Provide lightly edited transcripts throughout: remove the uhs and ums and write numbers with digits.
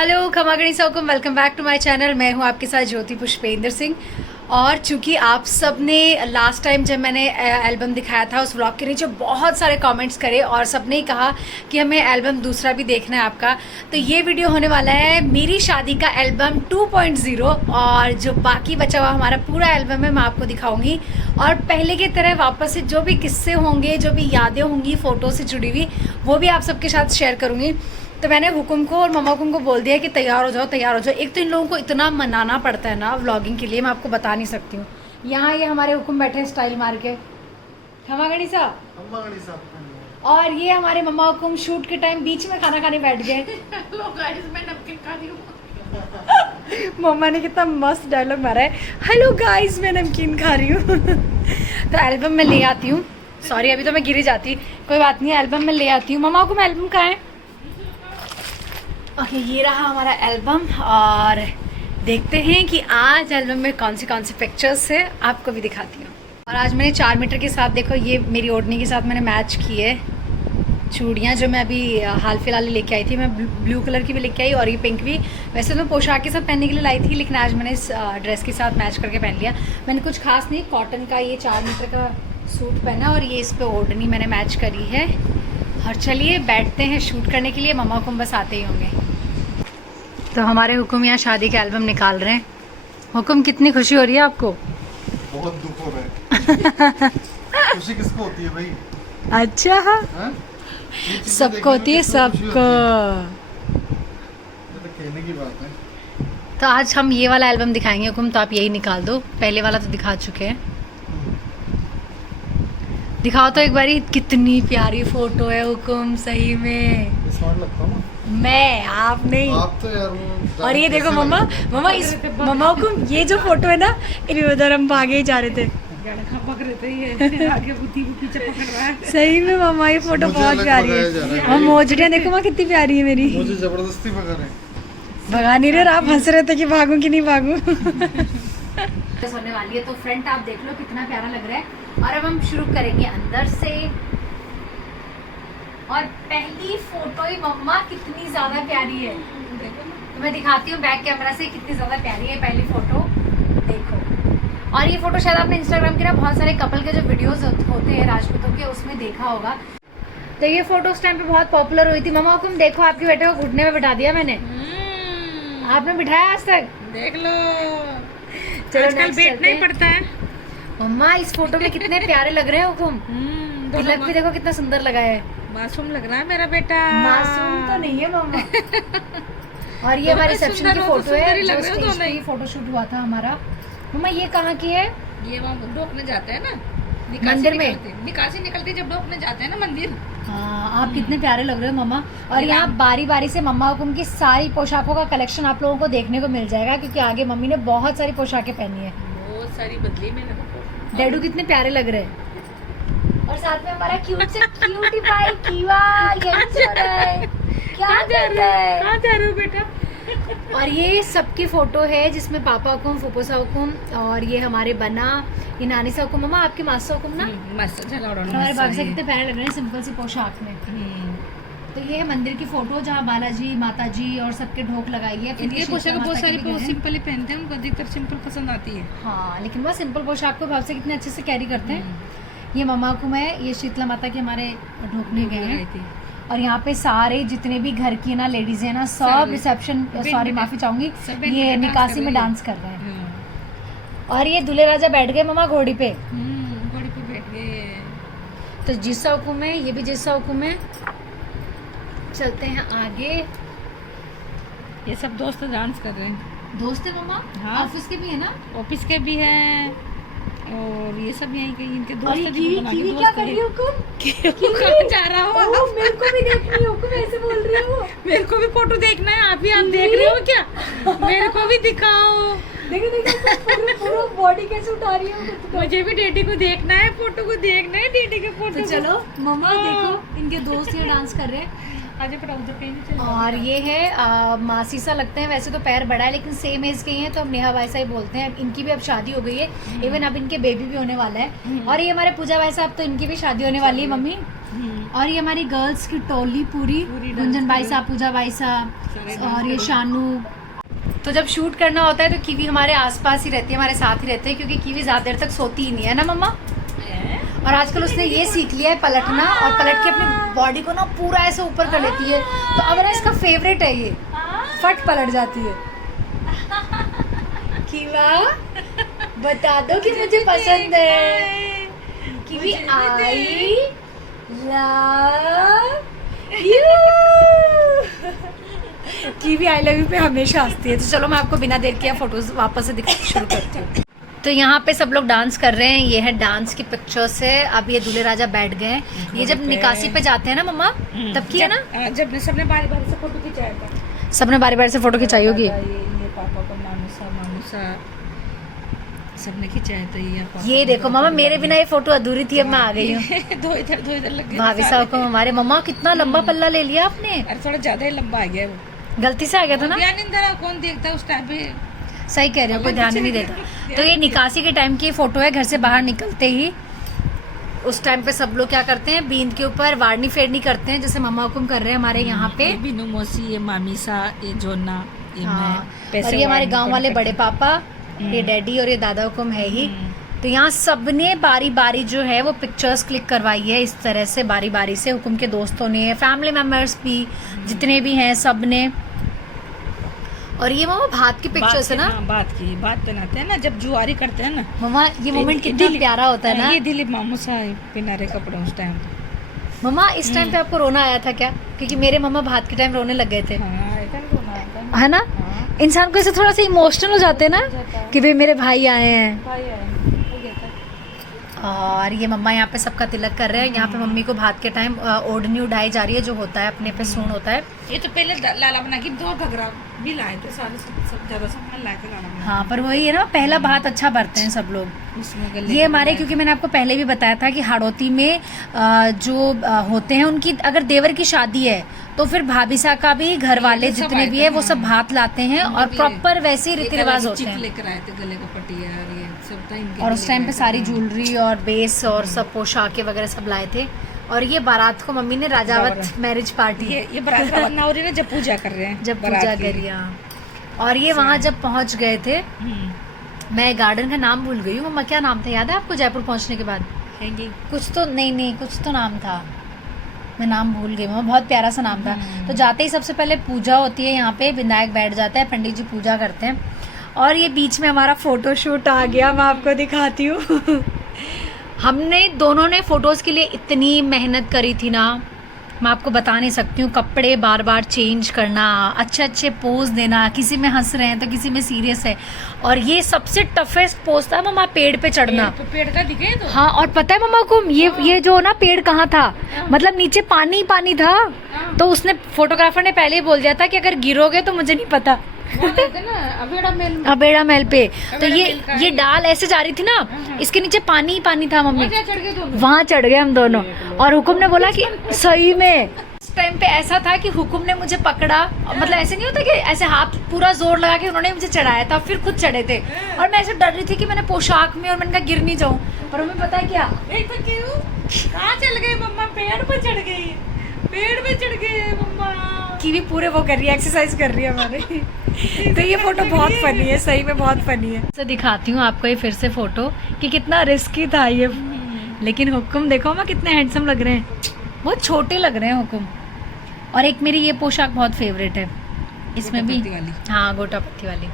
Hello खमागणी सौकुम, welcome back to my channel. मैं हूं आपके साथ ज्योति पुष्पेंद्र सिंह। और चूंकि आप सब ने लास्ट टाइम जब मैंने एल्बम दिखाया था उस व्लॉग के नीचे बहुत सारे कमेंट्स करे और सब ने कहा कि हमें एल्बम दूसरा भी देखना है आपका, तो ये वीडियो होने वाला है मेरी शादी का एल्बम 2.0। और जो बाकी बचा हुआ हमारा पूरा एल्बम है मैं आपको दिखाऊंगी। और पहले की तरह वापस से जो भी किस्से होंगे, जो भी यादें होंगी फ़ोटो से जुड़ी हुई, वो भी आप सबके साथ शेयर करूँगी। तो मैंने हुकुम को और मम्मा हुकुम को बोल दिया कि तैयार हो जाओ तैयार हो जाओ। एक तो इन लोगों को इतना मनाना पड़ता है ना व्लॉगिंग के लिए, मैं आपको बता नहीं सकती हूँ। यहाँ ये हमारे हुकुम बैठे हैं स्टाइल मार के, खमागणी साहब। और ये हमारे मम्मा हुकुम शूट के टाइम बीच में खाना खाने बैठ गए। मैं नमकीन खा रही हूँ। मम्मा ने कितना मस्त डायलॉग मारा है, हेलो गाइस मैं नमकीन खा रही हूँ। तो एल्बम में ले आती हूँ। सॉरी अभी तो मैं गिरी जाती, कोई बात नहीं, एल्बम में ले आती हूँ। मम्मा हुकुम एल्बम कहाँ है? ओके, ये रहा हमारा एल्बम। और देखते हैं कि आज एल्बम में कौन सी पिक्चर्स है, आपको भी दिखाती हूँ। और आज मैंने 4 मीटर के साथ, देखो ये मेरी ओढ़नी के साथ मैंने मैच की है चूड़ियाँ, जो मैं अभी हाल फिलहाल लेके आई थी। मैं ब्लू कलर की भी लेके आई और ये पिंक भी। वैसे तो मैं पोशाक के साथ पहनने के लिए लाई थी, लेकिन आज मैंने इस ड्रेस के साथ मैच करके पहन लिया। मैंने कुछ खास नहीं, कॉटन का ये 4 मीटर का सूट पहना और ये इस पर ओढ़नी मैंने मैच करी है। और चलिए बैठते हैं शूट करने के लिए। मम्मा हुकुम बस आते ही होंगे। तो हमारे हुकुम यहाँ शादी का एल्बम निकाल रहे हैं। हुकुम कितनी खुशी हो रही है आपको? बहुत दुख हो रहा है। खुशी किसको होती है भाई? अच्छा हाँ? सबको होती है, सबको। ये तो कहने की बात है। तो आज हम ये वाला एल्बम दिखाएंगे हुकुम, तो आप यही निकाल दो। पहले वाला तो दिखा चुके हैं। दिखाओ तो एक बारी, कितनी प्यारी फोटो है हुकुम, सही में। स्मार्ट लगता हूँ ना मैं, आप नहीं। आप तो यार वो। और ये देखो मम्मा इस मम्मा हुकुम, ये जो फोटो है ना, इधर हम भागे ही जा रहे थे। सही में मम्मा ये फोटो बहुत प्यारी है। और मोजड़ियाँ देखो माँ कितनी प्यारी है मेरी। मुझे जबरदस्ती भगा रहे हैं। भगा नहीं रहे, आप हंस रहे थे कि भागूं कि नहीं भागूं। होने वाली है तो फ्रंट आप देख लो कितना प्यारा लग रहा है। और अब हम शुरू करेंगे अंदर से। और पहली फोटो ही मम्मा कितनी ज्यादा प्यारी है, तो मैं दिखाती हूँ बैक कैमरा से कितनी ज्यादा प्यारी है पहली फोटो, देखो। और ये फोटो शायद आपने इंस्टाग्राम के ना बहुत सारे कपल के जो वीडियोस होते हैं राजपूतों के, उसमें देखा होगा। तो ये फोटो उस टाइम पे बहुत पॉपुलर हुई थी। मम्मा हुकुम देखो, आपके बेटे को घुटने में बिठा दिया मैंने। आपने बिठाया आज तक? देख लो, चलो आजकल बैठना ही पड़ता है। मम्मा इस फोटो में कितने प्यारे लग रहे हैं हुकुम। तिलक भी देखो कितना सुंदर लगा है। मासूम लग रहा है मेरा बेटा। मासूम तो नहीं है मम्मा। और ये हमारे रिसेप्शन की फोटो है, जो स्टेज पे ही फोटो शूट हुआ था हमारा। मम्मा ये कहाँ की है? ये वहाँ डोकने जाते हैं ना, मंदिर में निकासी निकलती जब डोकने जाते हैं ना मंदिर। हाँ, आप कितने प्यारे लग रहे हो मम्मा। और यहाँ बारी बारी से मम्मा हुकुम की सारी पोशाकों का कलेक्शन आप लोगों को देखने को मिल जाएगा, क्योंकि आगे मम्मी ने बहुत सारी पोशाकें पहनी है। बहुत सारी बदली मैंने तो। डैडू कितने प्यारे लग रहे हैं। और साथ में हमारा क्यूट से क्यूटी पाई कीवा ये भी सो रहा है। क्या कर रहा है? कहाँ जा रहे हो बेटा? और ये सबकी फोटो है जिसमें पापा हुकुम, फुफूसा हुकुम, और ये हमारे बना, ये नानी सा हुकुम। मम्मा आपके मासा हुकुम ना, मस्त चलो। हमारे बाबा से कितने प्यारे लग रहे हैं सिंपल सी पोशाक में। तो ये है मंदिर की फोटो जहाँ बालाजी, माता जी और सबके ढोक लगाई है। इनके पोशाक बहुत सारी सिंपल ही पहनते हैं, उनको अधिकतर सिंपल पसंद आती है। हाँ, लेकिन वो सिंपल पोशाक को भाव से कितने अच्छे से कैरी करते हैं। ये मम्मा हुकुम है, ये शीतला माता के हमारे ढोकने गए हैं। और यहाँ पे सारे जितने भी घर की ना लेडीज है ना, सब रिसेप्शन, सॉरी माफी चाहूंगी, ये निकासी में डांस कर रहे हैं। और ये दूल्हे राजा बैठ गए मम्मा घोड़ी पे। घोड़ी पे बैठ गए। तो जिस्सा हुकुम है, ये भी जिस्सा हुकुम है। चलते हैं आगे। ये सब दोस्त डांस कर रहे हैं। दोस्त है मम्मा? हाँ। ऑफिस के भी है ना? ऑफिस के भी हैं और ये सब यहीं के इनके दोस्त हैं। कीवी क्या कर रही है हुकुम? कहाँ जा रहा हो? ओह, मेरे को भी देखनी है हुकुम, ऐसे बोल रही हो। मेरे को भी फोटो देखना है। आप देख रहे हो क्या? मेरे को भी दिखाओ। देखो पूरा बॉडी कैसे उठा रही है। मुझे भी डैडी को देखना है, फोटो को देखना है, डैडी के फोटो। तो चलो मम्मा देखो, इनके दोस्त ये डांस कर रहे हैं। आज पड़ा उधर कहीं नहीं चले और ये है मासी सा लगते हैं, वैसे तो पैर बड़ा है लेकिन सेम एज के ही हैं, तो हम नेहा भाई सा ही बोलते हैं। इनकी भी अब शादी हो गई है, इवन अब इनके बेबी भी होने वाला है। और ये हमारे पूजा भाई साहब, तो इनकी भी शादी होने वाली है मम्मी। और ये हमारी गर्ल्स की टोली पूरी, गुंजन भाई साहब, पूजा भाई साहब और ये शानू। तो जब शूट करना होता है तो कीवी हमारे आसपास ही रहती है, हमारे साथ ही रहते हैं, क्योंकि कीवी ज़्यादा देर तक सोती ही नहीं है ना मम्मा। और आजकल उसने ये सीख लिया है पलटना, और पलट के अपनी बॉडी को ना पूरा ऐसे ऊपर कर लेती है। तो अब ना इसका फेवरेट है ये, फट पलट जाती है। कीवा बता दो कि मुझे पसंद है। Kiwi I love you. Kiwi I love you पे हमेशा हंसती है। तो चलो मैं आपको बिना देर किया फोटोज वापस से दिखाना शुरू करती हूँ। तो यहाँ पे सब लोग डांस कर रहे हैं, ये है डांस की पिक्चर्स है। अब ये दूल्हे राजा बैठ गए हैं। ये जब निकासी पे जाते हैं ना मम्मा, तब की है ना, जब सबने बारी बारी से फोटो खिंचाया था। सबने बारी बारी से फोटो खिंचाई होगी। ये पापा को मामूसा सबने खिंचाया था। ये देखो मामा, मेरे बिना ये फोटो अधूरी थी, अब मैं आ गई हूँ। दो इधर लग गए। भाभी साहब को हमारे मम्मा, कितना लंबा पल्ला ले लिया आपने। अरे थोड़ा ज्यादा ही लंबा आ गया वो, गलती से आ गया था ना। कौन देखता उस टाइम पे। सही कह रहे हो, कोई ध्यान ही नहीं देता। तो ये निकासी के टाइम की फोटो है, घर से बाहर निकलते ही। उस टाइम पे सब लोग क्या करते हैं, बींद के ऊपर वारनी फेरनी करते हैं, जैसे मम्मा हुकुम कर रहे हैं हमारे यहाँ पे। ये बीनू मौसी, ये मामीसा, ये जोना, ये हाँ। मैं। और ये हमारे गांव वाले बड़े पापा, ये डैडी और ये दादा हुकुम है ही। तो यहाँ सबने बारी बारी जो है वो पिक्चर्स क्लिक करवाई है, इस तरह से बारी बारी से। हुकुम के दोस्तों ने, फैमिली मेम्बर्स भी जितने भी हैं सब ने। और ये मामा भात की पिक्चर्स है ना, बात बनाते हैं ना, जब जुआरी करते हैं ना मामा, ये मोमेंट कितना प्यारा होता है ना। ये दिलीप मामू सा पहना रहे कपड़े उस टाइम। मम्मा इस टाइम पे आपको रोना आया था क्या? क्योंकि मेरे मम्मा भात के टाइम रोने लग गए थे, है ना। इंसान को ऐसे थोड़ा सा इमोशनल हो जाते हैं ना, कि भाई मेरे भाई आए हैं। और ये मम्मा यहाँ पे सबका तिलक कर रहे हैं। यहाँ पे मम्मी को भात के टाइम ओढ़नी उड़ाई जा रही है, जो होता है अपने पे सून होता है। ये तो पहले लाला बना के 2 घगरा भी लाए थे, सारे सब ज्यादा सब लाए थे लाला बना। हाँ, पर वही है ना, पहला भात अच्छा भरते हैं सब लोग। उसमें ये हमारे, क्योंकि मैंने आपको पहले भी बताया था कि हाड़ौती में जो होते हैं, उनकी अगर देवर की शादी है तो फिर भाभी सा का भी घर वाले जितने भी है वो सब भात लाते हैं, और प्रॉपर वैसे ही रीति रिवाज होते हैं। लेकर आए थे गले का पटिया और ये सब था इनके। और उस टाइम पे सारी ज्वेलरी और बेस और सब पोशाकें वगैरह सब लाए थे। और ये बारात को मम्मी ने राजावत मैरिज पार्टी, ये बारात रवाना हो रही है ना, जब पूजा कर रहे हैं, जब पूजा करी। और ये वहाँ जब पहुँच गए थे, मैं गार्डन का नाम भूल गई हूँ मम्मा, क्या नाम था याद है आपको? जयपुर पहुँचने के बाद कुछ तो नहीं कुछ तो नाम था, मैं नाम भूल गई मम्मा, बहुत प्यारा सा नाम था। तो जाते ही सबसे पहले पूजा होती है, यहाँ पे विनायक बैठ जाता है, पंडित जी पूजा करते हैं। और ये बीच में हमारा फोटो शूट आ गया, मैं आपको दिखाती हूँ। हमने दोनों ने फोटोज़ के लिए इतनी मेहनत करी थी ना, मैं आपको बता नहीं सकती हूँ। कपड़े बार बार चेंज करना, अच्छे अच्छे पोज देना, किसी में हंस रहे हैं तो किसी में सीरियस है। और ये सबसे टफेस्ट पोज था मम्मा, पेड़ पे चढ़ना। पेड़ का दिखे तो। हाँ, और पता है मम्मा को, ये जो ना पेड़ कहाँ था, मतलब नीचे पानी पानी था। तो उसने, फोटोग्राफर ने पहले ही बोल दिया था कि अगर गिरोगे तो मुझे नहीं पता। अबेड़ा महल पे। तो ये डाल ऐसे जा रही थी ना, इसके नीचे पानी ही पानी था मम्मी, वहाँ चढ़ गए हम दोनों। और हुकुम ने बोला कि सही में उस टाइम पे ऐसा था कि हुकुम ने मुझे पकड़ा, मतलब ऐसे नहीं होता कि ऐसे हाथ पूरा जोर लगा के उन्होंने मुझे चढ़ाया था, फिर खुद चढ़े थे। और मैं ऐसे डर रही थी कि मैंने पोशाक में, और मैंने कहा गिर नहीं जाऊं। पर हमें पता है क्या, कहाँ चल गए मम्मा? पेड़ पे चढ़ गई, पेड़ पे चढ़ गए मम्मा। कीवी पूरे वो कर रही है, एक्सरसाइज कर रही है हमारे। तो ये फोटो बहुत फनी है, सही में बहुत फनी है। तो दिखाती हूँ आपको ये फिर से फोटो कि कितना रिस्की था ये। लेकिन हुकुम देखो मैं कितने हैंडसम लग रहे हैं, बहुत छोटे लग रहे हैं हुकुम। और एक मेरी ये पोशाक बहुत फेवरेट है, इसमें भी, हाँ, गोटा पत्ती वाली।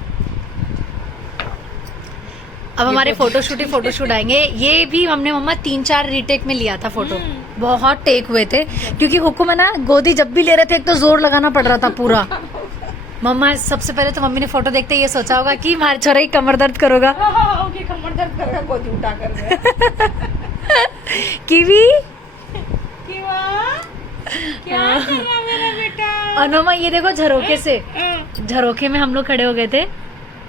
अब हमारे फोटोशूट आएंगे। ये भी हमने मम्मा 3-4 रीटेक में लिया था फोटो, बहुत टेक हुए थे, क्योंकि हुकुम है ना, गोदी जब भी ले रहे थे एक तो जोर लगाना पड़ रहा था पूरा। मम्मा सबसे पहले तो मम्मी ने फोटो देखते ये सोचा होगा कि हमारे छोरा की कमर दर्द करोगा। कमर दर्द करेगा गोदी उठा कर। कीवी क्या कर रहा मेरा बेटा? और मम्मा ये देखो, झरोखे में हम लोग खड़े हो गए थे।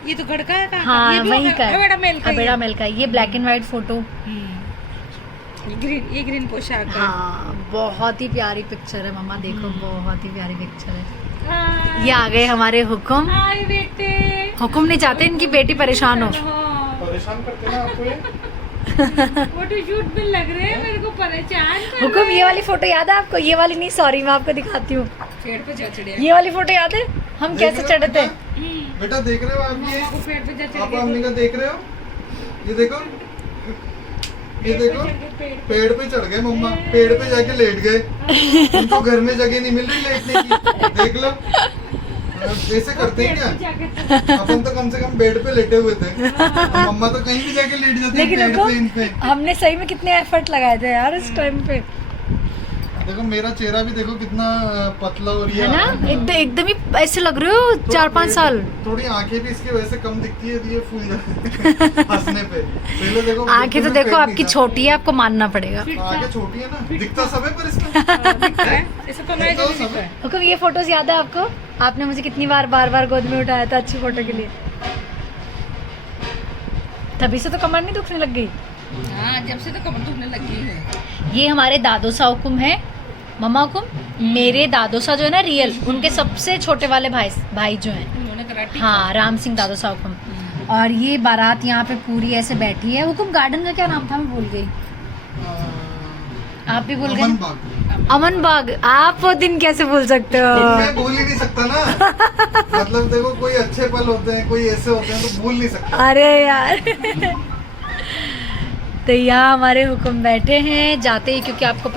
ये तो गढ़का है। हाँ, वही का अबेड़ा महल का। ये ब्लैक एंड व्हाइट फोटो। ये ग्रीन पोशाक है। हाँ बहुत ही प्यारी पिक्चर है मम्मा, देखो बहुत ही प्यारी पिक्चर है। ये आ गए हमारे हुक्म। हाय बेटे। हुक्म नहीं चाहते इनकी बेटी परेशान हो। हाँ। परेशान करते ना आपको ये? फोटो शूट में लग रहे हैं, मेरे को परेशान कर हुक्म ये वाली फोटो याद है आपको? ये वाली नहीं, सॉरी मैं आपको दिखाती हूँ। पेड़ पे जा चढ़े। ये वाली फोटो याद है हम कैसे देख रहे हो चढ़े थे? बेटा? बेटा देख रहे हो आप ये? मामा को पेड़ पे जा चढ़ आप गए मम्मी का देख रहे हो? ये देखो, ये देखो, पेड़ पे चढ़ गए मम्मा, पेड़ पे जाके लेट गए। उनको घर में जगह नहीं मिल रही लेटने की, देख लो। ऐसे करते हैं क्या? अपन तो कम से कम बेड पे लेटे हुए थे, मम्मा तो कहीं भी जाके लेट जाती है लेकिन पेड़ देखो पे इन पे। हमने सही में कितने एफर्ट लगाए थे यार इस टाइम पे, देखो मेरा चेहरा भी देखो कितना पतला हो रही है ना? एकदम ही ऐसे लग रहे हो 4-5 साल। थोड़ी आंखें भी इसकी वजह से कम दिखती है, ये फूल जाते हैं हंसने पे। पहले देखो आंखें तो देखो आपकी छोटी है, आपको मानना पड़ेगा। आंखें छोटी है ना, दिखता सब है पर इसका ऐसा तो मैं जो दिखता है। हुक्म ये फोटोज याद है आपको? आपने मुझे कितनी बार गोद में उठाया था अच्छी फोटो के लिए, तभी से तो कमर नहीं दुखने लग गई। हाँ जब से तो कमर दुखने लगी है। ये हमारे दादोसा हुक्म है, मम्मा हुक्म मेरे दादोसा जो है ना रियल, उनके सबसे छोटे वाले भाई जो हैं, उन्होंने कराटी। हाँ राम सिंह दादोसा हुक्म। और ये बारात यहाँ पे पूरी ऐसे बैठी है। हुक्म गार्डन का क्या नाम था मैं भूल गई, आप भी भूल अमन गए? बाग। अमन बाग। आप वो दिन कैसे भूल सकते हो? मैं भूल ही नहीं सकता ना। मतलब देखो कोई अच्छे पल होते हैं, कोई ऐसे होते हैं तो भूल नहीं सकता। अरे यार तो यहाँ हमारे हुक्म बैठे हैं, जाते ही क्योंकि आपको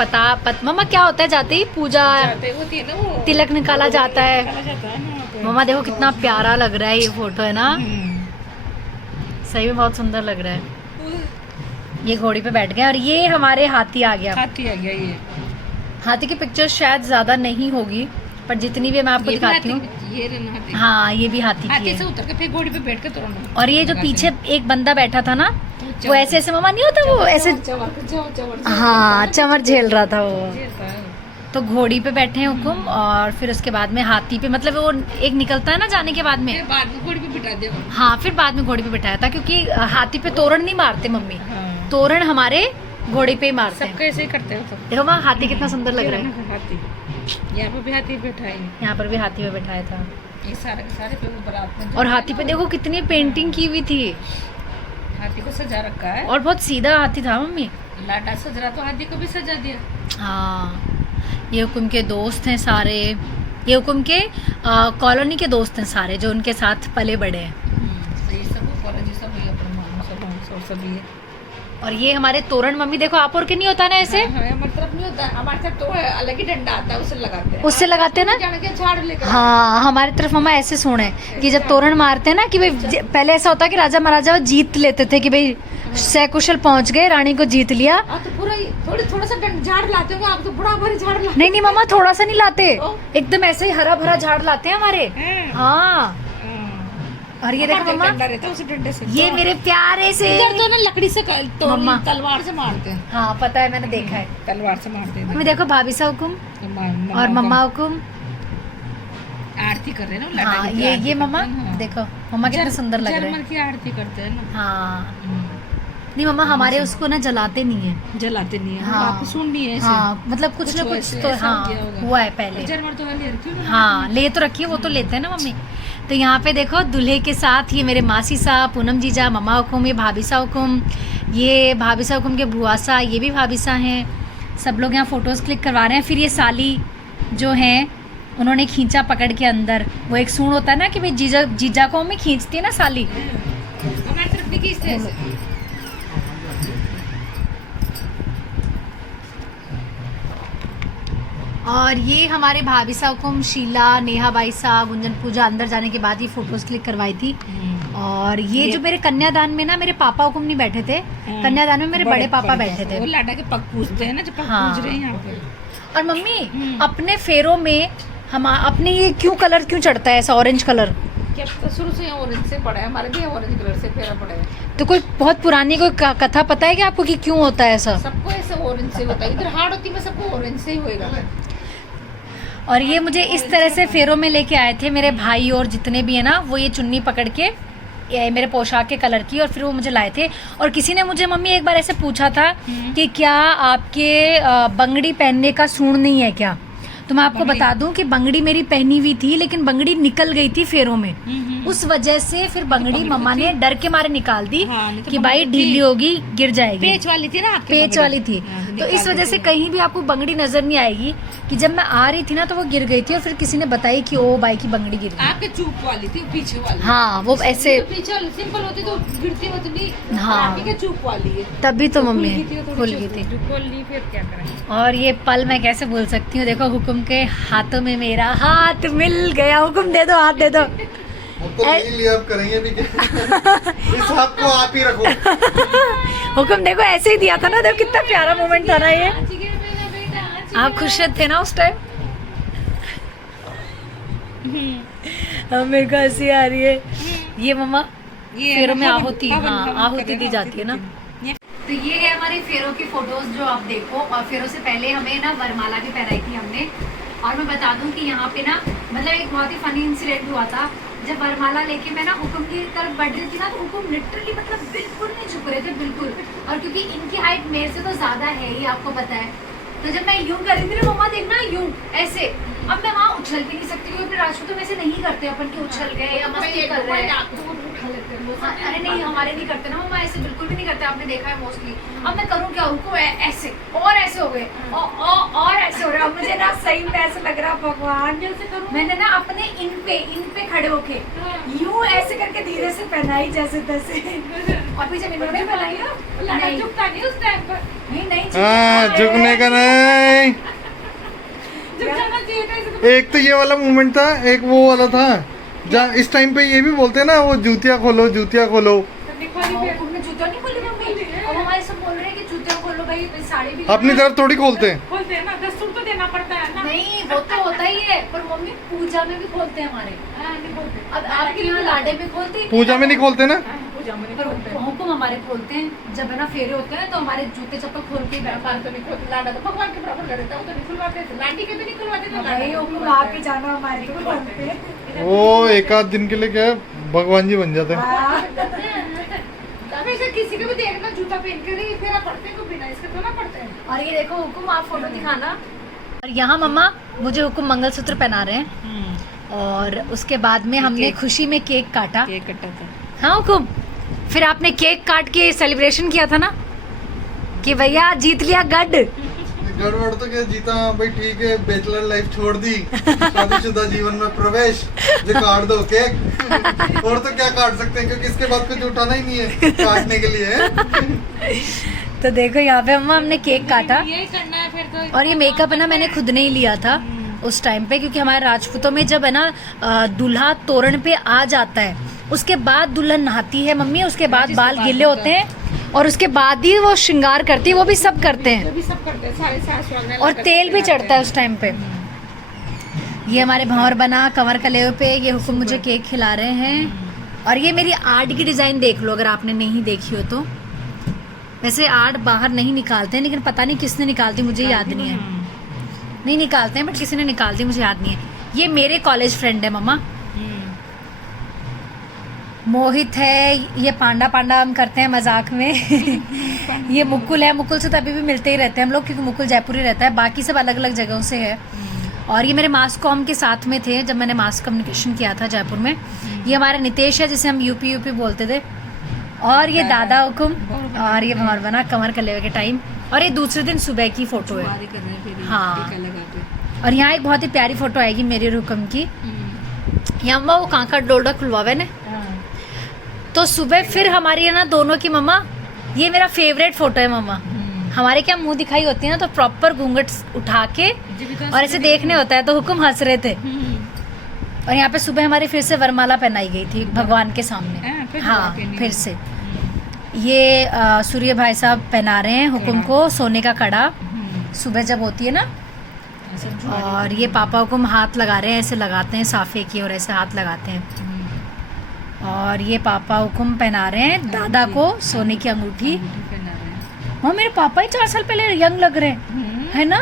मम्मा क्या होता है जाते ही पूजा होती है ना वो, तिलक निकाला जाता है। निकाला जाता है ना वहाँ पे। मम्मा देखो कितना प्यारा लग रहा है ये फोटो, है ना? सही में बहुत सुंदर लग रहा है। ये घोड़ी पे बैठ गए और ये हमारे हाथी आ गया। हाथी आ गया ये। हाथी की पिक्चर शायद ज्यादा नहीं होगी, पर जितनी भी मैं आपको ये भी दिखाती हूँ। हाथी- ये रहना हाथी। हाँ ये भी हाथी की हाथी से है। उतर के फिर घोड़ी पे बैठ के तोड़ना। और ये जो पीछे एक बंदा बैठा था ना, वो ऐसे ऐसे मम्मा नहीं होता वो ऐसे, हाँ चमर झेल रहा था वो। तो घोड़ी पे बैठे हैं हुकुम, और फिर उसके बाद में हाथी पे, मतलब वो एक निकलता है ना जाने के बाद में। फिर बाद में घोड़ी पे बिठा दिया। हाँ फिर बाद में घोड़ी पे बिठाया था, क्योंकि हाथी पे तोरण नहीं मारते मम्मी, तोरण हमारे घोड़े पे ही मारते हैं। सबको ऐसे ही करते हो सब। देखो माँ हाथी कितना सुंदर लग रहा है। हाथी यहाँ पे भी हाथी बैठा है। यहाँ पर भी हाथी पे बैठाया था। ये सारे के सारे पे वो बारात में और हाथी पे देखो कितनी पेंटिंग की हुई थी, हाथी को सजा रखा है। और बहुत सीधा हाथी था मम्मी। लाडा सज रहा तो हाथी को भी सजा दिया। हाँ ये हुकुम के दोस्त हैं सारे, ये हुकुम के कॉलोनी के दोस्त हैं सारे जो उनके साथ पले बड़े हैं। तो ये सब कॉलेज सब है, अपने मामू सब हम सब सभी है। और ये हमारे तोरण मम्मी देखो आप और के नहीं होता ना ऐसे, हमारी तरफ नहीं होता, हमारे तरफ तो अलग ही डंडा आता है, उससे लगाते हैं। उससे लगाते हैं ना। जाने के झाड़ लेकर। हाँ हमारी तरफ मम्मा ऐसे सुने कि जब तोरण मारते हैं ना कि भाई पहले ऐसा होता है कि राजा महाराजा जीत लेते थे कि भाई सकुशल पहुंच गए, रानी को जीत लिया। आप तो पूरा थोड़ा सा झाड़ लाते हो, आप तो बड़ा भरी झाड़ लाते नहीं नहीं मम्मा थोड़ा सा नहीं लाते, एकदम ऐसे ही हरा भरा झाड़ लाते हैं हमारे। हैं। हाँ और ये देखो मम्मा, डंडा रहता है उसी डंडे से। ये मेरे प्यारे से इधर तो ना लकड़ी से मम्मा। तलवार से मारते हैं। हाँ पता है मैंने देखा है। तलवार से मारते हैं। मम्मी देखो भाभी सा हुकुम और मम्मा हुकुम। आरती कर रहे हैं ना। हाँ ये मम्मा देखो मम्मा कितने सुंदर लग रहे जर्मन हैं। की आरती करते हैं ना। हाँ नहीं मम्मा हमारे उसको ना जलाते नहीं है। जलाते नहीं है। हाँ। आपको सुननी है ऐसे। हाँ मतलब कुछ ना कुछ ऐसे- तो ऐसा हाँ किया होगा। हुआ है पहले। जर्मन तो ले रखी है ना। हाँ ले तो रखी है, वो तो लेते हैं ना मम्मी। तो यहाँ पे देखो दूल्हे के साथ ये मेरे मासी साहब, पूनम जीजा, मम्मा हुकुम, ये भाभी सा हुकुम, ये भाभी सा हुकुम के बुआ सा, ये भी भाभी सा हैं। सब लोग यहाँ फोटोज़ क्लिक करवा रहे हैं। फिर ये साली जो हैं उन्होंने खींचा पकड़ के अंदर, वो एक सूंड होता है ना कि भाई जीजा को हमें खींचती है ना साली। हमारी तरफ भी खींचते हैं ऐसे। और ये हमारे भाभी सा हुकुम, शीला, नेहा बाई साहब, गुंजन पूजा अंदर जाने के बाद ये फोटोज़ क्लिक करवाई थी। और ये जो मेरे कन्यादान में ना मेरे पापा हुकुम नहीं बैठे थे, कन्यादान में मेरे बड़े पापा बैठे थे। वो लाडा के पग पूजते हैं ना, जब पग हाँ। पूज रहे हैं यहाँ पे। और मम्मी अपने फेरों में हम अपने ये कलर क्यों चढ़ता है ऐसा ऑरेंज कलर? क्या पता, शुरू से ऑरेंज से पड़ा है, हमारे भी ऑरेंज कलर से फेरा पड़ा है। तो कोई बहुत पुरानी कोई कथा पता है कि आपको कि क्यों होता है ऐसा? सबको ऐसे ऑरेंज से होता है, इधर हार्ड होती में सबको ऑरेंज से ही होएगा। और ये मुझे इस तरह से फेरों में लेके आए थे मेरे भाई, और जितने भी है ना वो ये चुन्नी पकड़ के मेरे पोशाक के कलर की, और फिर वो मुझे लाए थे। और किसी ने मुझे मम्मी एक बार ऐसे पूछा था कि क्या आपके बंगड़ी पहनने का सूंड नहीं है क्या? तो मैं आपको बता दूं कि बंगड़ी मेरी पहनी हुई थी, लेकिन बंगड़ी निकल गई थी फेरों में। उस वजह से फिर बंगड़ी मम्मा ने डर के मारे निकाल दी कि भाई ढीली होगी, गिर जाएगी। पेच वाली थी ना आपकी, पेच वाली थी, तो इस वजह से कहीं भी आपको बंगड़ी नजर नहीं आएगी। कि जब मैं आ रही थी ना तो वो गिर गई थी, और फिर किसी ने बताई कि ओ बाई की बंगड़ी गिर गई। आपके चूप वाली थी, पीछे वाली। हाँ, वो ऐसे पीछे वाली सिंपल होती तो गिरती होती। हाँ। आपकी के चूप वाली है, तभी तो मम्मी खुल गई थी। खोल ली, फिर क्या करें। और ये पल मैं कैसे भूल सकती हूँ। देखो हुकुम के हाथों में मेरा हाथ मिल गया। हुकुम दे दो, हाथ दे दो। अब तो नहीं लिया, अब करेंगे भी क्या? इस हाथ को आप ही रखो। हुकुम देखो ऐसे ही दिया था ना, देखो कितना प्यारा मोमेंट था ना ये। आप खुश थे ना उस टाइम? अब मेरे को हंसी आ रही है। ये मम्मा फेरों में आहुति, हाँ आहुति दी जाती है ना। तो ये है हमारी फेरों की फोटोज जो आप देखो। और फेरों से पहले हमें ना वरमाला भी पहनाई थी हमने। और मैं बता दूं कि यहाँ पे ना मतलब एक बहुत ही फनी इंसिडेंट हुआ था। जब वरमाला लेके मैं ना हुकुम की तरफ बढ़ रही थी ना, तो हुकुम लिटरली मतलब बिल्कुल नहीं झुक रहे थे, बिल्कुल। और क्योंकि इनकी हाइट मेरे से तो ज्यादा है ही, आपको पता है। तो जब मैं यूं कर रही थी ना, मम्मा देखना यूं ऐसे, अब मैं वहाँ उछल भी नहीं सकती क्योंकि राजपूतों में से नहीं करते अपन कि उछल गए या मस्ती कर रहे हैं। अरे नहीं, हमारे नहीं करते ना मम्मा, ऐसे बिल्कुल भी नहीं करते, आपने देखा है मोस्टली। अब मैं करूँ क्या? हुकुम ऐसे और ऐसे हो गए और ऐसे हो रहे। अब मुझे ना सही में ऐसे लग रहा भगवान, मैंने ना अपने इन पे खड़े होके यूं ऐसे करके धीरे से पहनाई जैसे तैसे। और फिर जब इन्होंने पहनाई ना, झुकता नहीं उस टाइम पर, नहीं झुकने का नहीं। एक तो ये वाला मूवमेंट था, एक वो वाला था जहाँ इस टाइम पे ये भी बोलते हैं ना, वो जूतियाँ खोलो, जूतियाँ खोलो। जूता नहीं खोली मम्मी, अब हमारे सब बोल रहे हैं कि जूतियाँ खोलो भाई, साड़ी भी अपनी तरफ थोड़ी खोलते हैं। खोलते हैं ना, दस्तूर तो देना पड़ता है ना। नहीं, वो तो होता ही है, पर मम्मी पूजा में भी खोलते हैं हमारे। नहीं खोलते। अब आपके यहाँ लाडे में खोलते हैं, पूजा में नहीं खोलते ना। पूजा में नहीं पर खोलते। हुकुम हमारे खोलते हैं। जब है ना फेरे होते हैं तो हमारे जूते चप्पल खोल के भगवान तो नहीं खोलते, लाडा तो भगवान के बराबर कर देता है, वो तो नहीं खुलवाते थे। लाडी के भी नहीं खुलवाते थे, भाई हुकुम वहाँ पे जाना हमारे को खोलते हैं। वो एक आध दिन के लिए क्या है, भगवान जी बन जाते हैं। हमेशा किसी को भी देखना जूता पहन के नहीं फेरा पड़ते को बिना इसके तो ना पड़ते हैं। और ये देखो हुकुम, आप फोटो दिखाना। और यहाँ मम्मा मुझे हुकुम मंगलसूत्र पहना रहे हैं। और उसके बाद में हमने खुशी में केक काटा। केक कटा था। हाँ हुकुम, फिर आपने केक काट के सेलिब्रेशन किया था ना कि भैया जीत लिया गढ़। गड़बड़ तो क्या जीता भाई, ठीक है, बैचलर लाइफ छोड़ दी, शादीशुदा जीवन में प्रवेश, जो काट दो केक। और तो क्या काट सकते हैं, क्योंकि इसके बाद कुछ उठाना ही नहीं है काटने के लिए। तो देखो यहाँ पे मम्मा हमने केक काटा। यही करना है फिर तो। और ये मेकअप है ना मैंने खुद नहीं लिया था उस टाइम पे, क्योंकि हमारे राजपूतों में जब है ना दूल्हा तोरण पे आ जाता है, उसके बाद दुल्हन नहाती है मम्मी, उसके बाद बाल गीले होते हैं और उसके बाद ही वो श्रृंगार करती है। वो भी सब करते हैं, वो भी सब करते हैं, सारे सास वाले और तेल भी चढ़ता है उस टाइम पे। ये हमारे भंवर बना कमर कलेव पे। ये हुकुम मुझे केक खिला रहे हैं। और ये मेरी आर्ट की डिज़ाइन देख लो अगर आपने नहीं देखी हो तो। वैसे आर्ट बाहर नहीं निकालते हैं, लेकिन पता नहीं किसने निकालती, मुझे याद नहीं है। नहीं निकालते हैं, बट किसी ने निकाल दी, मुझे याद नहीं है। ये मेरे कॉलेज फ्रेंड है मम्मा, मोहित है। ये पांडा पांडा हम करते हैं मजाक में। ये मुकुल है, मुकुल से तो अभी भी मिलते ही रहते हैं हम लोग, क्योंकि मुकुल जयपुर ही रहता है, बाकी सब अलग अलग जगहों से है। और ये मेरे मास कॉम के साथ में थे जब मैंने मास कम्युनिकेशन किया था जयपुर में। ये हमारा नितेश है, जिसे हम यूपी बोलते थे। और ये दादा हुकुम, और ये भंवर बना कमर कलेवे के टाइम। और ये दूसरे दिन सुबह की फोटो है। हाँ, और यहाँ एक बहुत ही प्यारी फोटो आएगी मेरी और हुकुम की। यहाँ मम्मा वो कांका डोल्डा खुलवावे ने, तो सुबह फिर हमारी है ना दोनों की मम्मा, ये मेरा फेवरेट फोटो है मम्मा। हमारे क्या मुंह दिखाई होती है ना, तो प्रॉपर घूंघट उठा के और ऐसे देखने होता है, तो हुकुम हंस रहे थे। और यहाँ पे सुबह हमारी फिर से वरमाला पहनाई गई थी भगवान के सामने। हाँ, फिर से ये सूर्य भाई साहब पहना रहे हैं हुकुम को सोने का कड़ा, सुबह जब होती है ना। और ये पापा हुकुम हाथ लगा रहे हैं, ऐसे लगाते हैं साफे की, और ऐसे हाथ लगाते हैं। और ये पापा हुकुम पहना रहे हैं दादा को सोने की अंगूठी। वो मेरे पापा ही 4 साल पहले यंग लग रहे हैं, है ना।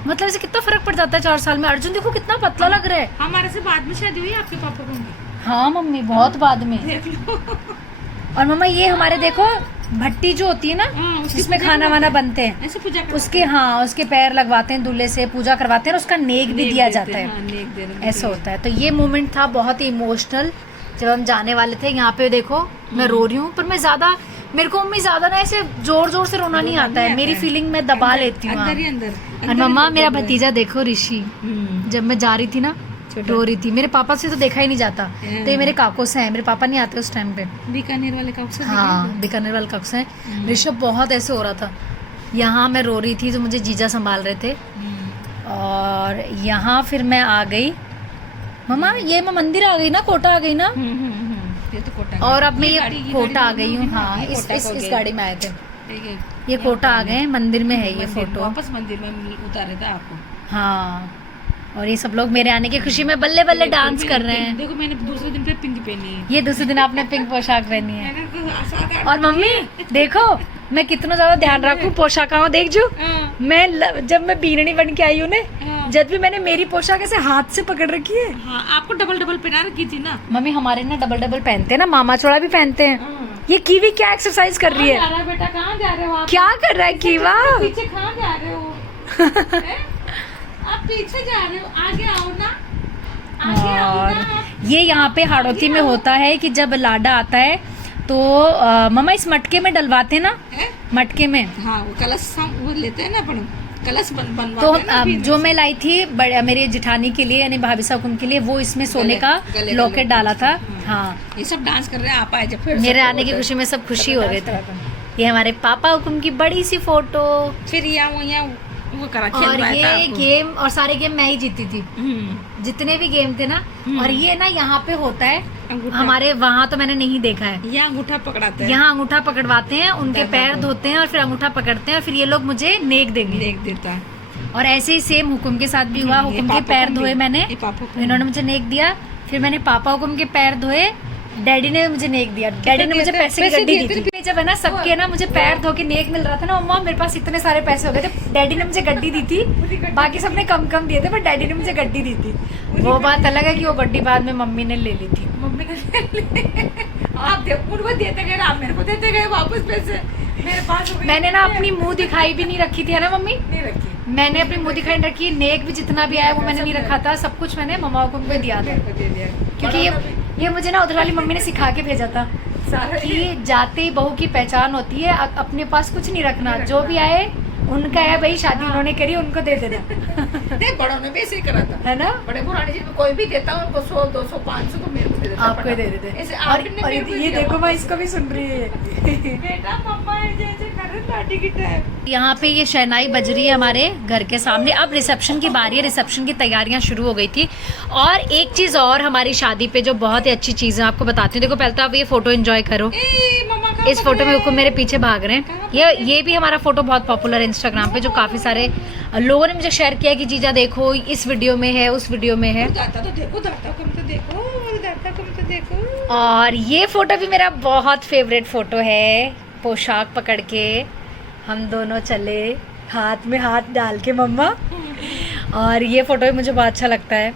मतलब इसे कितना फर्क पड़ जाता है 4 साल में। अर्जुन देखो कितना पतला लग रहा है। हमारे से बाद में शादी हुई आपके पापा को? हाँ मम्मी बहुत बाद में। देख लो। और मम्मा ये हमारे देखो भट्टी जो होती है ना जिसमें खाना वाना बनते हैं, ऐसे पूजा उसके उसके पैर लगवाते हैं दूल्हे से, पूजा करवाते हैं और उसका नेक भी दिया जाता है। ऐसा होता है। तो ये मोमेंट था बहुत ही इमोशनल जब हम जाने वाले थे। यहाँ पे देखो मैं रो रही हूँ, पर मैं ज्यादा, मेरे को मम्मी ज्यादा ना ऐसे जोर जोर से रोना नहीं आता है, मेरी फीलिंग मैं दबा लेती हूँ। और मम्मा मेरा भतीजा देखो ऋषि, जब मैं जा रही थी ना रो रही थी। मेरे पापा से तो देखा ही नहीं जाता, तो ये मेरे काकों से है, मेरे पापा नहीं आते उस टाइम पे। बीकानेर वाले काकों से? हाँ बीकानेर वाले काकों से। ऋषभ बहुत ऐसे हो रहा था। यहाँ मैं रो रही थी तो मुझे जीजा संभाल रहे थे। और यहाँ फिर मैं आ गई मम्मा, ये मैं मंदिर आ गई ना, कोटा आ गई ना। ये तो कोटा। और अब मैं ये कोटा आ गई हूँ। हाँ इस गाड़ी में आए थे, ये कोटा आ गए, मंदिर में है ये फोटो। वापस मंदिर में उतारे थे आपको। हाँ और ये सब लोग मेरे आने की खुशी में बल्ले बल्ले डांस कर रहे हैं। देखो मैंने दूसरे दिन पे पिंक पहनी है। ये दूसरे दिन आपने पिंक पोशाक पहनी है। मैंने तो साथ और मम्मी देखो मैं कितना ज्यादा ध्यान रखूं पोशाकों, देख जो मैं जब मैं बीननी बन के आई हूँ ना, जब भी मैंने मेरी पोशाक ऐसे हाथ से पकड़ रखी है। हाँ, आपको डबल डबल पहना रखी थी ना मम्मी। हमारे ना डबल डबल पहनते हैं ना, मामा चोड़ा भी पहनते हैं। ये कीवी क्या एक्सरसाइज कर रही जा रहा है बेटा? कहाँ जा रहे हो आप? क्या कर रहा है कीवा? पीछे कहाँ जा रहे हो? आप पीछे जा रहे हो, आगे आओ ना, आगे आओ ना। ये यहाँ पे हाड़ौती में होता है कि जब लाडा आता है तो मम्मा इस मटके में डलवाते हैं ना, मटके में। हाँ वो कलश वो लेते हैं ना अपन, कलश बनवाते तो हैं ना। जो मैं लाई थी मेरे जेठानी के लिए यानी भाभी साहब के लिए, वो इसमें सोने का लॉकेट डाला था। हाँ ये सब डांस कर रहे हैं, आप आए जब फिर मेरे आने की खुशी में सब खुशी हो गए थे। ये हमारे पापा हुकुम की बड़ी सी फोटो। फिर यहाँ वो करा खेल और रहा था ये आपको। गेम और सारे गेम मैं ही जीती थी, जितने भी गेम थे ना। और ये ना यहाँ पे होता है हमारे वहाँ, तो मैंने नहीं देखा है। यहाँ अंगूठा पकड़ाते हैं, यहाँ अंगूठा पकड़वाते हैं, उनके पैर धोते हैं और फिर अंगूठा पकड़ते हैं और फिर ये लोग मुझे नेक देंगे। देख देता है। और ऐसे ही सेम हुकुम के साथ भी हुआ। हुकुम के पैर धोए मैंने, इन्होंने मुझे नेक दिया। फिर मैंने पापा हुकुम के पैर धोए, डैडी ने मुझे नेक दिया। डैडी ने मुझे पैसे की गड्डी दी थी। जब है ना सबके ना मुझे पैर धो के नेक मिल रहा था ना मम्मा, मेरे पास इतने सारे पैसे हो गए थे। डैडी ने मुझे गड्डी दी थी, बाकी सबने कम कम दिए थे, पर डैडी ने मुझे गड्डी दी थी। वो बात अलग है कि वो गड्डी बाद में मम्मी ने ले ली थी। मम्मी ने आप उनको देते गए, आप मेरे को देते गए वापस पैसे। मेरे पास मैंने ना अपनी मुंह दिखाई भी नहीं रखी थी, है ना मम्मी? नहीं रखी मैंने अपनी मुंह दिखाई नहीं रखी। नेक भी जितना भी आया वो मैंने नहीं रखा था, सब कुछ मैंने मम्मा हुकुम को दिया था। क्योंकि ये मुझे ना उधर वाली मम्मी ने सिखा के भेजा था कि जाते ही बहू की पहचान होती है, अपने पास कुछ नहीं रखना, जो भी आए उनका है भाई, शादी उन्होंने करी उनको दे देना। देख बड़ों ने भी ऐसे ही करा था, है ना? बड़े पुराने जी कोई भी देता उनको 100 200 500 तो मेरे को दे देता, आपको ही दे देते। ऐसे और आपने मेरे को ये दिया देखो वापस। मैं इसको भी सुन रही है। बेटा मम्मा ऐसे ऐसे कर रहे लाठी की टाइप। यहाँ पे ये शहनाई बज रही है हमारे घर के सामने। अब रिसेप्शन की बारी है, रिसेप्शन की तैयारियां शुरू हो गई थी। और एक चीज़ और हमारी शादी पे जो बहुत ही अच्छी चीज़ है आपको बताती हूँ। देखो पहले तो आप ये फोटो एंजॉय करो। इस फोटो में हुकुम मेरे पीछे भाग रहे हैं। ये भी हमारा फोटो बहुत पॉपुलर है इंस्टाग्राम पे, जो काफ़ी सारे लोगों ने मुझे शेयर किया कि जीजा देखो इस वीडियो में है, उस वीडियो में है। दाता तो देखो, दाता कम तो देखो, दाता कम तो देखो। और ये फोटो भी मेरा बहुत फेवरेट फोटो है, पोशाक पकड़ के हम दोनों चले हाथ में हाथ डाल के मम्मा। और ये फोटो भी मुझे बहुत अच्छा लगता है।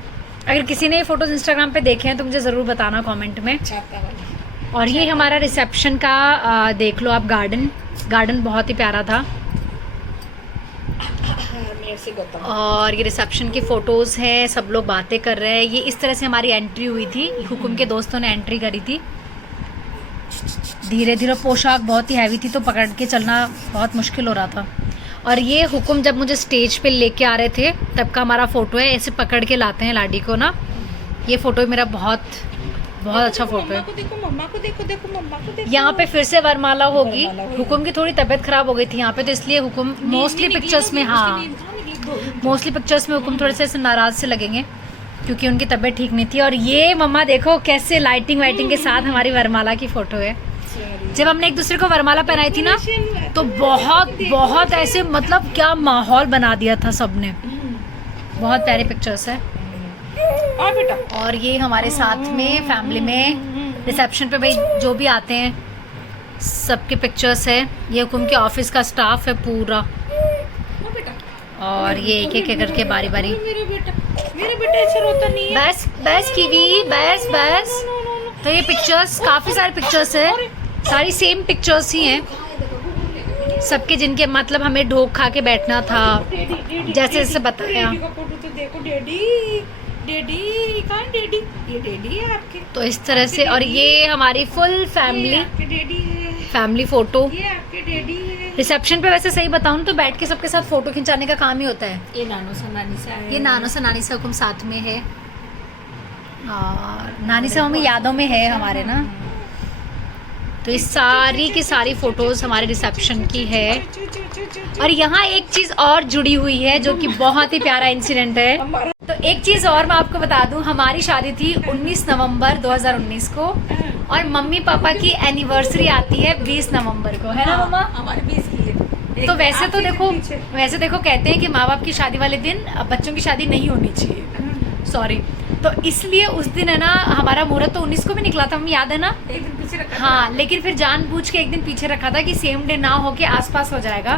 अगर किसी ने ये फोटोज इंस्टाग्राम पे देखे हैं तो मुझे ज़रूर बताना कमेंट में। और ये हमारा रिसेप्शन का देख लो आप, गार्डन बहुत ही प्यारा था। और ये रिसेप्शन की फ़ोटोज़ हैं, सब लोग बातें कर रहे हैं। ये इस तरह से हमारी एंट्री हुई थी, हुकुम के दोस्तों ने एंट्री करी थी। धीरे धीरे पोशाक बहुत ही हैवी थी तो पकड़ के चलना बहुत मुश्किल हो रहा था। और ये हुकुम जब मुझे स्टेज पे लेके आ रहे थे तब का हमारा फ़ोटो है, ऐसे पकड़ के लाते हैं लाडी को ना। ये फ़ोटो मेरा बहुत अच्छा फोटो है। मम्मा को देखो, देखो मम्मा को देखो। यहाँ पे फिर से वरमाला होगी। हुकुम की थोड़ी तबीयत खराब हो गई थी यहाँ पे, तो इसलिए हुकुम मोस्टली पिक्चर्स में, हाँ मोस्टली पिक्चर्स में हुकुम थोड़े से ऐसे नाराज से लगेंगे क्योंकि उनकी तबीयत ठीक नहीं थी। और ये मम्मा देखो कैसे लाइटिंग वाइटिंग के साथ हमारी वरमाला की फोटो है। जब हमने एक दूसरे को वरमाला पहनाई थी ना तो बहुत ऐसे मतलब क्या माहौल बना दिया था सबने। बहुत प्यारी पिक्चर्स है। और ये हमारे साथ में फैमिली में रिसेप्शन पे भाई जो भी आते हैं सबके पिक्चर्स है। ये हुकुम के ऑफिस का स्टाफ है पूरा। और ये एक एक करके बारी बारी। मेरा बेटा ऐसे रोता नहीं है। बस बस कीवी, बस बस। तो ये पिक्चर्स, काफ़ी सारे पिक्चर्स है, सारी सेम पिक्चर्स ही हैं सबके, जिनके मतलब हमें ढोक खा के बैठना था, जैसे जैसे बताया। डैडी का फोटो तो देखो, डैडी डैडी कहाँ है डैडी? ये डैडी है आपके। तो इस तरह से, और ये हमारी फुल फैमिली, आपके डैडी है, फैमिली फोटो। ये आपके डैडी है। रिसेप्शन पे वैसे सही बताऊँ तो बैठ के सबके साथ फोटो खिंचाने का काम ही होता है। ये नानो सा नानी सा है। ये नानो से नानी से हुकुम साथ में है, और नानी से हमें यादों में है हमारे ना। तो ये सारी की सारी फोटोज हमारे रिसेप्शन की है। और यहाँ एक चीज़ और जुड़ी हुई है जो कि बहुत ही प्यारा इंसिडेंट है। तो एक चीज़ और मैं आपको बता दूं, हमारी शादी थी 19 नवंबर 2019 को, और मम्मी पापा की एनिवर्सरी आती है 20 नवंबर को, है ना मम्मा? हमारे 20 की है। तो वैसे तो देखो, कहते हैं कि माँ बाप की शादी वाले दिन बच्चों की शादी नहीं होनी चाहिए, सॉरी। तो इसलिए उस दिन है ना, हमारा मुहूर्त तो 19 को भी निकला था, हमें याद है ना? एक दिन पीछे रखा। हाँ, लेकिन फिर जानबूझ के एक दिन पीछे रखा था कि सेम डे ना हो के आसपास हो जाएगा।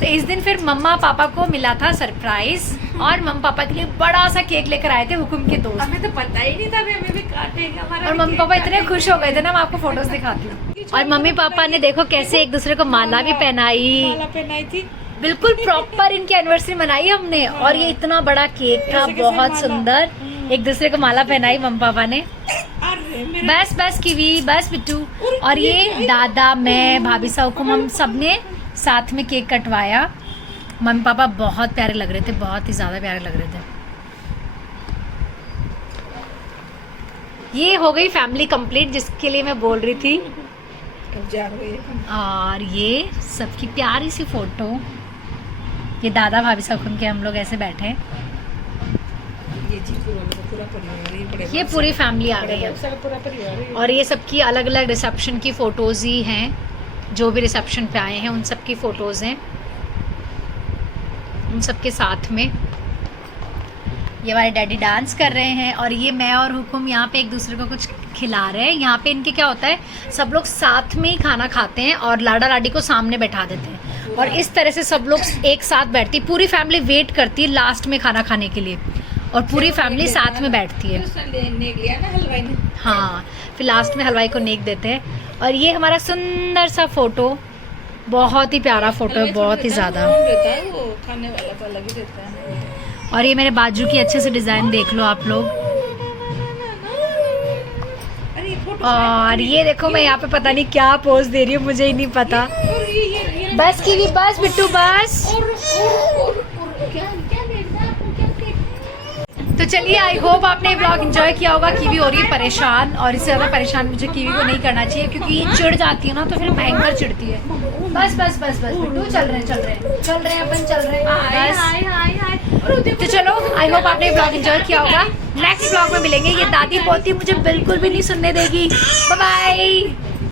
तो इस दिन फिर मम्मा पापा को मिला था सरप्राइज, और मम्मा पापा के लिए बड़ा सा केक लेकर आए थे हुकुम के दोस्त। हमें तो पता ही नहीं था, हमें भी काटेंगे हमारा। और मम्मी पापा इतने खुश हो गए थे ना, मैं आपको फोटोज दिखाती हूँ। और मम्मी पापा ने देखो कैसे एक दूसरे को माला भी पहनाई, माला पहनाई थी। बिल्कुल प्रॉपर इनकी एनिवर्सरी मनाई हमने। और ये इतना बड़ा केक था, बहुत सुंदर, एक दूसरे को माला पहनाई मम्मी पापा ने। अरे मेरा बस बस कीवी, बस बिट्टू। और ये दादा, मैं, भाभी सा हुकुम, हम सब ने साथ में केक कटवाया। मम्मी पापा बहुत प्यारे लग रहे थे, बहुत ही ज़्यादा प्यारे लग रहे थे। ये हो गई फैमिली कंप्लीट, जिसके लिए मैं बोल रही थी। जा रही है। और ये सबकी प्यारी सी फोटो, ये दादा भाभी सा हुकुम के हम लोग ऐसे बैठे हैं। ये जी पूरा परिवार, ये पूरी फैमिली आ गई है। पूरा परिवार है। और ये सबकी अलग अलग रिसेप्शन की फ़ोटोज़ ही हैं, जो भी रिसेप्शन पे आए हैं उन सब की फ़ोटोज़ हैं, उन सब के साथ में। ये हमारे डैडी डांस कर रहे हैं, और ये मैं और हुकुम यहाँ पे एक दूसरे को कुछ खिला रहे हैं। यहाँ पे इनके क्या होता है, सब लोग साथ में ही खाना खाते हैं और लाड़ा लाडी को सामने बैठा देते हैं, और इस तरह से सब लोग एक साथ बैठती, पूरी फैमिली वेट करती है लास्ट में खाना खाने के लिए, और पूरी फैमिली साथ में बैठती है। नेक लिया ना हलवाई ने। हाँ, फिर लास्ट में हलवाई को नेक देते हैं। और ये हमारा सुंदर सा फोटो, बहुत ही प्यारा फोटो है, बहुत ही ज़्यादा। देता है वो, खाने वाला तो अलग ही देता है। और ये मेरे बाजू की अच्छे से डिज़ाइन देख लो आप लोग। अरे ये फोटो, और ये देखो, मैं यहाँ पे पता नहीं क्या पोज दे रही हूँ, मुझे ही नहीं पता। और ये बस कीवी, बस बिट्टू, बस। और क्या देखना है आपको, क्या तो चलिए, आई होप आपने व्लॉग एंजॉय किया होगा। कीवी हो रही है परेशान, और इससे ज़्यादा परेशान मुझे कीवी को नहीं करना चाहिए, क्योंकि ये चिढ़ जाती है ना, तो फिर भयंकर चिढ़ती है। बस बस बस बस बिट्टू, चल रहे हैं अपन, चल रहे हैं बस। तो चलो, आई होप आपने व्लॉग एंजॉय किया होगा। नेक्स्ट व्लॉग में मिलेंगे। ये दादी पोती मुझे बिल्कुल भी नहीं सुनने देगी। Bye bye.